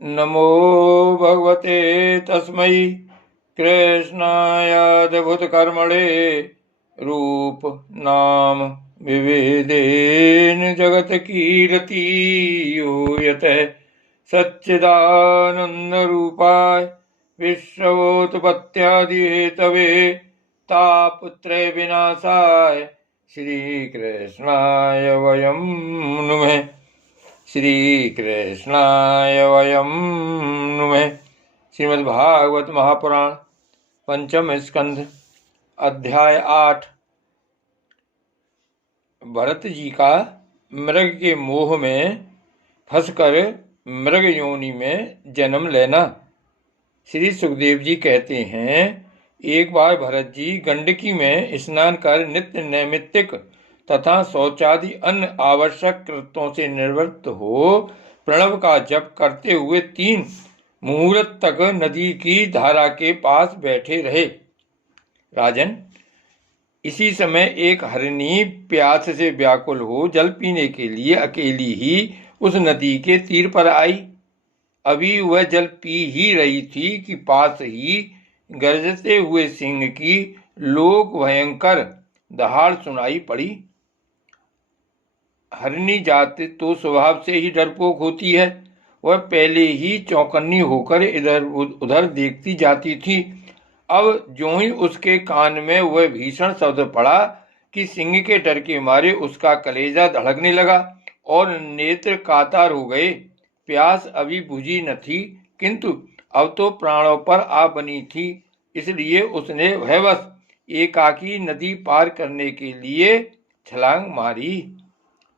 नमो भगवते तस्मै कृष्णायाद्भुतकर्मणे रूप नाम विविधेन जगत कीर्ति यो यतः सच्चिदानन्दरूपाय विश्वोत्पत्त्यादिहेतवे तापत्रय विनाशाय श्रीकृष्णाय वयं नुमः। श्री कृष्णाय वयं नुमः। श्रीमद्भागवत महापुराण पंचम स्कंध अध्याय 8। भरत जी का मृग के मोह में फंसकर मृग योनि में जन्म लेना। श्री सुखदेव जी कहते हैं, एक बार भरत जी गंडकी में स्नान कर नित्य नैमित्तिक तथा शौचादि अन्य आवश्यक कृत्यों से निवृत्त हो प्रणव का जप करते हुए 3 मुहूर्त तक नदी की धारा के पास बैठे रहे। राजन, इसी समय एक हरिणी प्यास से व्याकुल हो जल पीने के लिए अकेली ही उस नदी के तीर पर आई। अभी वह जल पी ही रही थी कि पास ही गरजते हुए सिंह की लोक भयंकर दहाड़ सुनाई पड़ी। हरिणी जाति तो स्वभाव से ही डरपोक होती है। वह पहले ही चौकन्नी होकर इधर उधर देखती जाती थी। अब ज्यों ही उसके कान में वह भीषण शब्द पड़ा कि सिंह के डर के मारे उसका कलेजा धड़कने लगा और नेत्र कातर हो गए। प्यास अभी बुझी न थी, किंतु अब तो प्राणों पर आ बनी थी। इसलिए उसने भयवश एकाकी नदी पार करने के लिए छलांग मारी।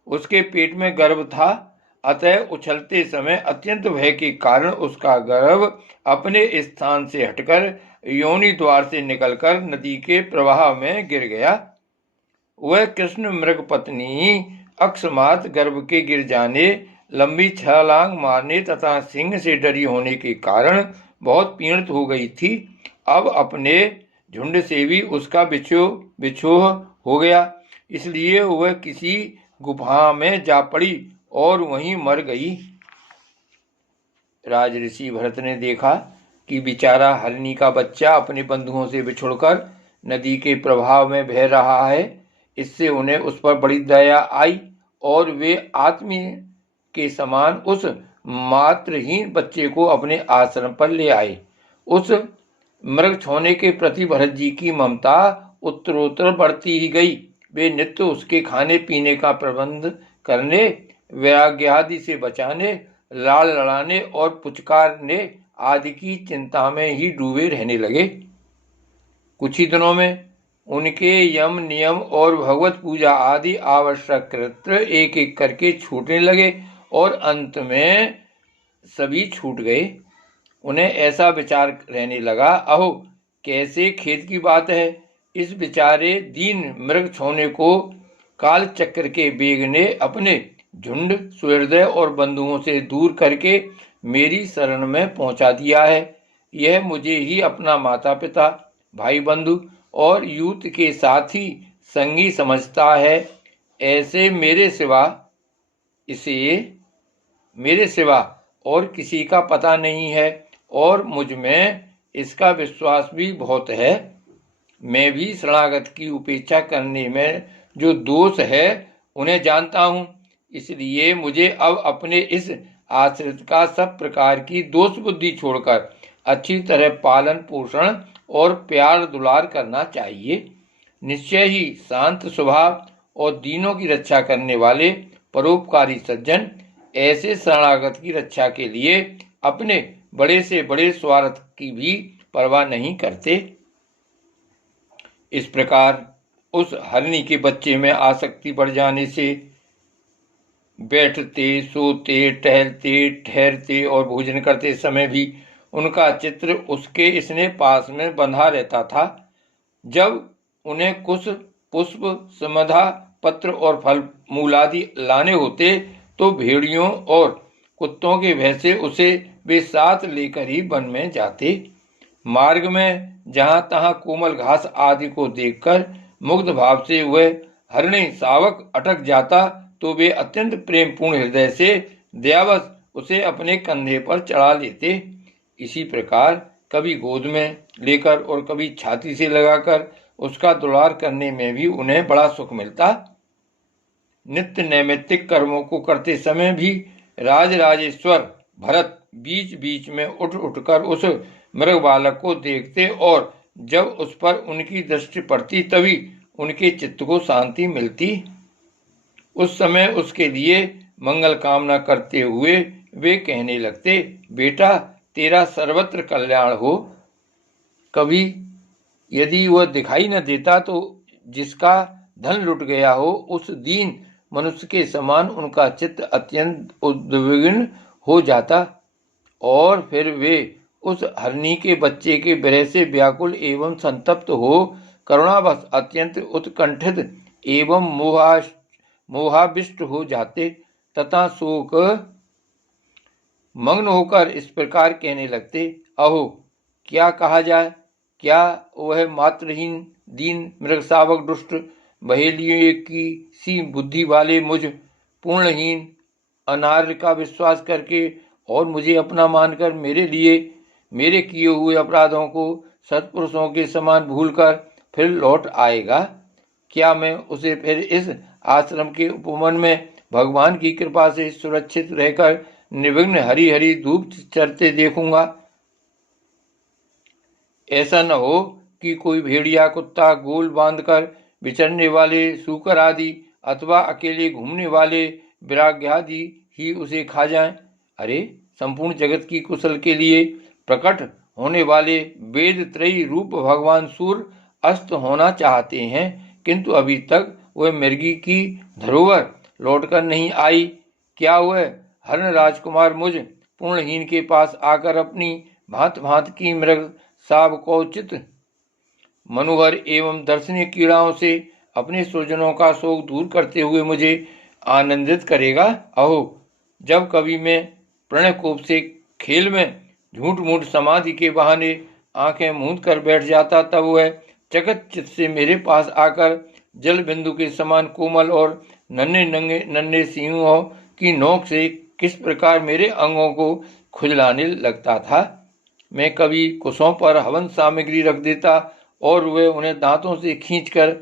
उसके पेट में गर्भ था, अतः उछलते समय अत्यंत भय के कारण उसका गर्भ अपने स्थान से हटकर योनि द्वार से निकलकर नदी के प्रवाह में गिर गया। वह कृष्ण मृग पत्नी अकस्मात गर्भ के गिर जाने, लंबी छलांग मारने तथा सिंह से डरी होने के कारण बहुत पीड़ित हो गई थी। अब अपने झुंड से भी उसका बिछोह हो गया, इसलिए वह किसी गुफा में जा पड़ी और वहीं मर गई। राजऋषि भरत ने देखा कि बेचारा हरिणी का बच्चा अपने बंधुओं से बिछुड़कर नदी के प्रभाव में बह रहा है। इससे उन्हें उस पर बड़ी दया आई और वे आत्मीय के समान उस मातृहीन बच्चे को अपने आश्रम पर ले आए। उस मृग छोने के प्रति भरत जी की ममता उत्तरोत्तर बढ़ती ही गई। वे नित्य उसके खाने पीने का प्रबंध करने, वैराग्यादि से बचाने, लाड़ लड़ाने और पुचकारने आदि की चिंता में ही डूबे रहने लगे। कुछ ही दिनों में उनके यम नियम और भगवत पूजा आदि आवश्यक कृत्य एक एक करके छूटने लगे और अंत में सभी छूट गए। उन्हें ऐसा विचार रहने लगा, अहो कैसे खेद की बात है। इस बेचारे दीन मृग छोने को काल चक्र के वेग ने अपने झुंड, सुहृदय और बंधुओं से दूर करके मेरी शरण में पहुंचा दिया है। यह मुझे ही अपना माता पिता, भाई बंधु और यूथ के साथी संगी समझता है। ऐसे मेरे सिवा और किसी का पता नहीं है और मुझ में इसका विश्वास भी बहुत है। मैं भी शरणागत की उपेक्षा करने में जो दोष है उन्हें जानता हूँ। इसलिए मुझे अब अपने इस आश्रित का सब प्रकार की दोष बुद्धि छोड़कर अच्छी तरह पालन पोषण और प्यार दुलार करना चाहिए। निश्चय ही शांत स्वभाव और दीनों की रक्षा करने वाले परोपकारी सज्जन ऐसे शरणागत की रक्षा के लिए अपने बड़े से बड़े स्वार्थ की भी परवाह नहीं करते। इस प्रकार उस हरिणी के बच्चे में आसक्ति बढ़ जाने से बैठते, सोते, टहलते, ठहरते और भोजन करते समय भी उनका चित्र उसके स्नेह पास में बंधा रहता था। जब उन्हें कुछ पुष्प, समधा, पत्र और फल मूलादि लाने होते तो भेड़ियों और कुत्तों के भय से उसे वे साथ लेकर ही वन में जाते। मार्ग में जहां तहां कोमल घास आदि को देखकर मुग्ध भाव से वह हरिणी शावक अटक जाता तो वे अत्यंत प्रेम पूर्ण हृदय से दयावश उसे अपने कंधे पर चढ़ा लेते। इसी प्रकार कभी गोद में लेकर और कभी छाती से लगाकर उसका दुलार करने में भी उन्हें बड़ा सुख मिलता। नित्य नैमित्तिक कर्मों को करते समय भी राजराजेश्वर भरत बीच बीच में उठ उठकर उस मृग बालक को देखते और जब उस पर उनकी दृष्टि पड़ती तभी उनके चित्त को शांति मिलती। उस समय उसके लिए मंगल कामना करते हुए वे कहने लगते, बेटा तेरा सर्वत्र कल्याण हो। कभी यदि वह दिखाई न देता तो जिसका धन लुट गया हो उस दीन मनुष्य के समान उनका चित्त अत्यंत उद्विग्न हो जाता और फिर वे उस हरनी के बच्चे के विरह से व्याकुल एवं संतप्त हो करुणावश अत्यंत उत्कंठित एवं मोहाविष्ट हो जाते तथा शोक मग्न होकर इस प्रकार कहने लगते, अहो क्या कहा जाए, क्या वह मात्रहीन दीन मृगशावक दुष्ट बहेलियों की सी बुद्धि वाले मुझ पूर्णहीन अनार्य का विश्वास करके और मुझे अपना मानकर मेरे लिए मेरे किए हुए अपराधों को सत्पुरुषों के समान भूलकर फिर लौट आएगा? क्या मैं उसे फिर इस आश्रम के उपवन में भगवान की कृपा से सुरक्षित रहकर निर्विघ्न हरी हरी धूप चरते देखूंगा? ऐसा न हो कि कोई भेड़िया कुत्ता गोल बांधकर विचरने वाले सूकर आदि अथवा अकेले घूमने वाले विराग्यादि ही उसे खा जाएं। अरे संपूर्ण जगत की कुशल के लिए प्रकट होने वाले वेद त्रयी रूप भगवान सूर्य अस्त होना चाहते हैं, किंतु अभी तक वह मृगी की धरोहर लौटकर नहीं आई। क्या वह हरण राजकुमार मुझ पूर्णहीन के पास आकर अपनी भांत भांत की मृग सावकोचित मनोहर एवं दर्शनीय कीड़ाओं से अपने स्वजनों का शोक दूर करते हुए मुझे आनंदित करेगा? अहो जब कभी मैं प्रणय कोप से खेल में झूठ मूठ समाधि के बहाने आंखें मूंद कर बैठ जाता तब वह चकित चित्त से मेरे पास आकर जल बिंदु के समान कोमल और नन्हे सिंहों की नोक से किस प्रकार मेरे अंगों को खुजलाने लगता था। मैं कभी कुशों पर हवन सामग्री रख देता और वे उन्हें दांतों से खींचकर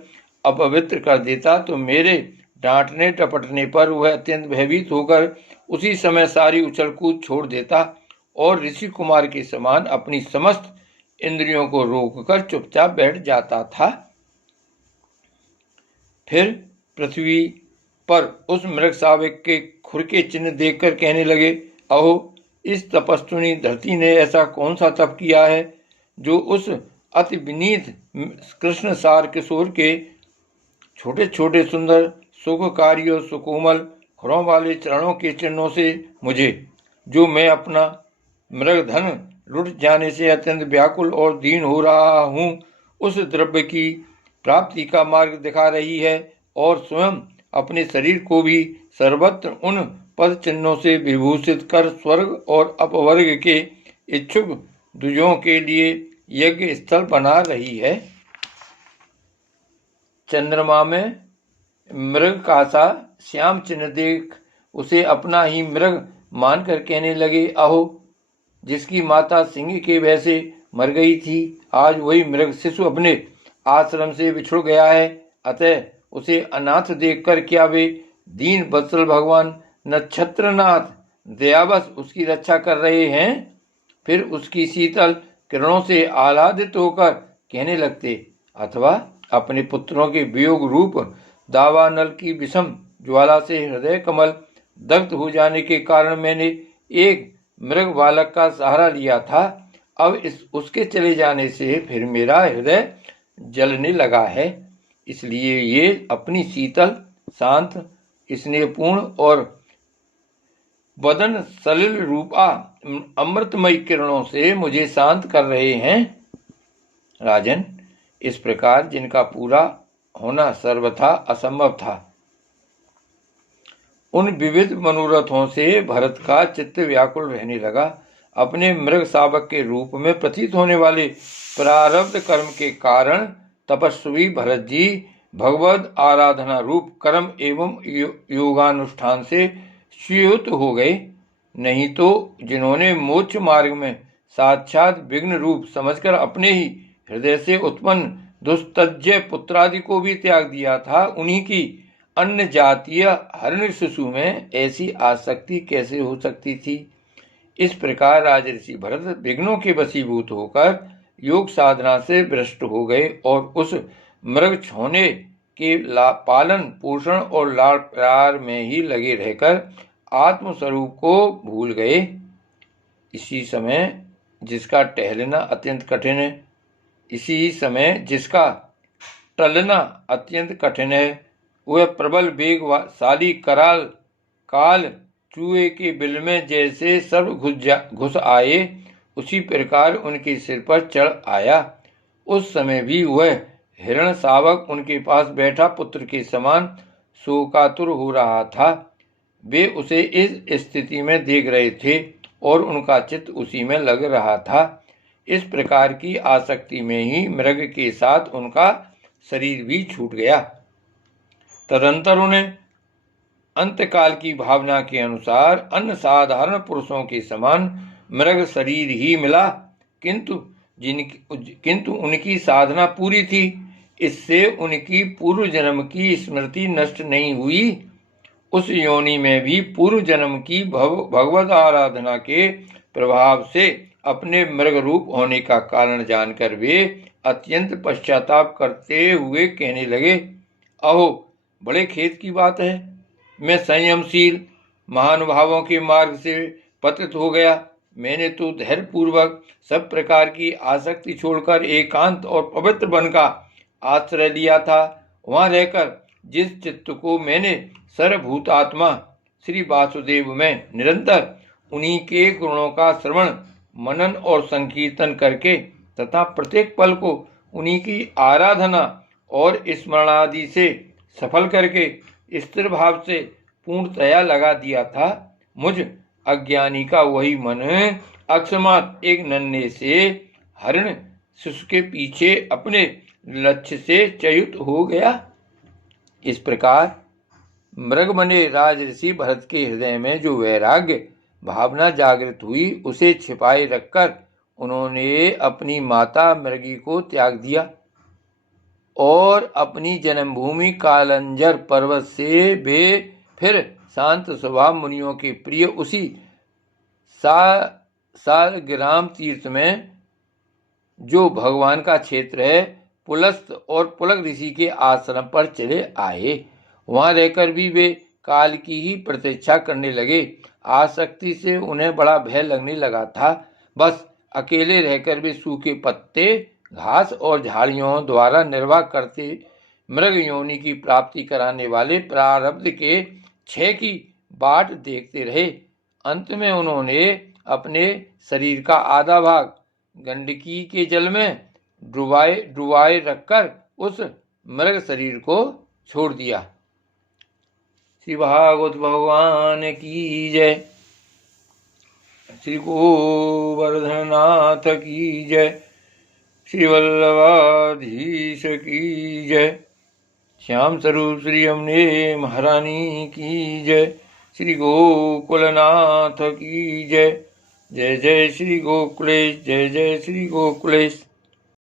अपवित्र कर देता तो मेरे डांटने टपटने पर वह अत्यंत भयभीत होकर उसी समय सारी उछल कूद छोड़ देता और ऋषि कुमार के समान अपनी समस्त इंद्रियों को रोककर चुपचाप बैठ जाता था। फिर पृथ्वी पर उस मृग शावक के खुर के चिन्ह देखकर कहने लगे, अहो इस तपस्विनी धरती ने ऐसा कौन सा तप किया है जो उस अति विनीत कृष्ण सार किशोर के छोटे छोटे सुंदर सुखकारी और सुकोमल खुरों वाले चरणों के चिन्हों से मुझे, जो मैं अपना मृग धन लुट जाने से अत्यंत व्याकुल और दीन हो रहा हूँ, उस द्रव्य की प्राप्ति का मार्ग दिखा रही है और स्वयं अपने शरीर को भी सर्वत्र उन पद चिन्हों से विभूषित कर स्वर्ग और अपवर्ग के इच्छुक द्विजों के लिए यज्ञ स्थल बना रही है। चंद्रमा में मृग का सा श्याम चिन्ह देख उसे अपना ही मृग मानकर कहने लगे, अहो जिसकी माता सिंह के भय से मर गई थी, आज वही मृग शिशु अपने आश्रम से बिछुड़ गया है। अतः उसे अनाथ देखकर क्या वे दीन वत्सल भगवान नक्षत्रनाथ दयावश उसकी रक्षा कर रहे हैं? फिर उसकी शीतल किरणों से आह्लादित होकर कहने लगते, अथवा अपने पुत्रों के वियोग रूप दावानल की विषम ज्वाला से हृदय कमल दग्ध हो जाने के कारण मैंने एक मृग बालक का सहारा लिया था। अब उसके चले जाने से फिर मेरा हृदय जलने लगा है। इसलिए ये अपनी शीतल शांत स्नेहपूर्ण और वदन सलिल रूपा अमृतमयी किरणों से मुझे शांत कर रहे हैं। राजन, इस प्रकार जिनका पूरा होना सर्वथा असंभव था, उन विविध मनोरथों से भरत का चित्त व्याकुल रहने लगा। अपने मृग शावक के रूप में प्रतीत होने वाले प्रारब्ध कर्म के कारण तपस्वी भरत जी भगवद आराधना रूप कर्म एवं योगानुष्ठान से स्युत हो गए। नहीं तो जिन्होंने मोक्ष मार्ग में साक्षात विघ्न रूप समझकर अपने ही हृदय से उत्पन्न दुस्तज्य पुत्रादि को भी त्याग दिया था, उन्हीं की अन्य जातीय हरिण शिशु में ऐसी आसक्ति कैसे हो सकती थी। इस प्रकार राजऋषि भरत विघ्नों के वशीभूत होकर योग साधना से भ्रष्ट हो गए और उस मृग छौने के पालन पोषण और लाड़ प्यार में ही लगे रहकर आत्मस्वरूप को भूल गए। इसी समय जिसका टहलना अत्यंत कठिन है, इसी समय जिसका टलना अत्यंत कठिन है, वह प्रबल वेगशाली कराल काल चूहे के बिल में जैसे सर्व घुस आए, उसी प्रकार उनके सिर पर चढ़ आया। उस समय भी वह हिरण शावक उनके पास बैठा पुत्र के समान शोकातुर हो रहा था। वे उसे इस स्थिति में देख रहे थे और उनका चित्त उसी में लग रहा था। इस प्रकार की आसक्ति में ही मृग के साथ उनका शरीर भी छूट गया। तदंतर उन्हें अंतकाल की भावना के अनुसार अन्य साधारण पुरुषों के समान मृग शरीर ही मिला, किंतु उनकी साधना पूरी थी। इससे उनकी पूर्व जन्म की स्मृति नष्ट नहीं हुई। उस योनि में भी पूर्व जन्म की भगवत आराधना के प्रभाव से अपने मृग रूप होने का कारण जानकर वे अत्यंत पश्चाताप करते हुए कहने लगे, अहो बड़े खेद की बात है, मैं संयमशील महानुभावों के मार्ग से पतित हो गया। मैंने तो धैर्य पूर्वक सब प्रकार की आसक्ति छोड़कर एकांत और पवित्र वन का आश्रय लिया था। वहां रहकर जिस चित्त को मैंने सर्वभूतात्मा श्री वासुदेव में निरंतर उन्हीं के गुणों का श्रवण मनन और संकीर्तन करके तथा प्रत्येक पल को उन्हीं की आराधना और स्मरणादि से सफल करके स्थिर भाव से पूर्णतया लगा दिया था, मुझ अज्ञानी का वही मन अकस्मात एक नन्हे से हरिण शिशु के पीछे अपने लक्ष्य से च्युत हो गया। इस प्रकार मृग बने राजऋषि भरत के हृदय में जो वैराग्य भावना जागृत हुई, उसे छिपाए रखकर उन्होंने अपनी माता मृगी को त्याग दिया और अपनी जन्मभूमि कालंजर पर्वत से वे फिर शांत स्वभाव मुनियों के प्रिय उसी सालग्राम तीर्थ में, जो भगवान का क्षेत्र है, पुलस्त और पुलक ऋषि के आश्रम पर चले आए। वहां रहकर भी वे काल की ही प्रतीक्षा करने लगे। आसक्ति से उन्हें बड़ा भय लगने लगा था। बस अकेले रहकर वे सूखे पत्ते घास और झाड़ियों द्वारा निर्वाह करते मृग योनि की प्राप्ति कराने वाले प्रारब्ध के क्षय की बाट देखते रहे। अंत में उन्होंने अपने शरीर का आधा भाग गंडकी के जल में डुबाए रखकर उस मृग शरीर को छोड़ दिया। श्री भागवत भगवान की जय। श्री गोवर्धननाथ की जय। श्री वल्लभाधीश की जय। श्याम स्वरूप श्री अमने महारानी की जय। श्री गोकुलनाथ की जय। जय जय श्री गोकुलेश, जय जय श्री गोकुलेश।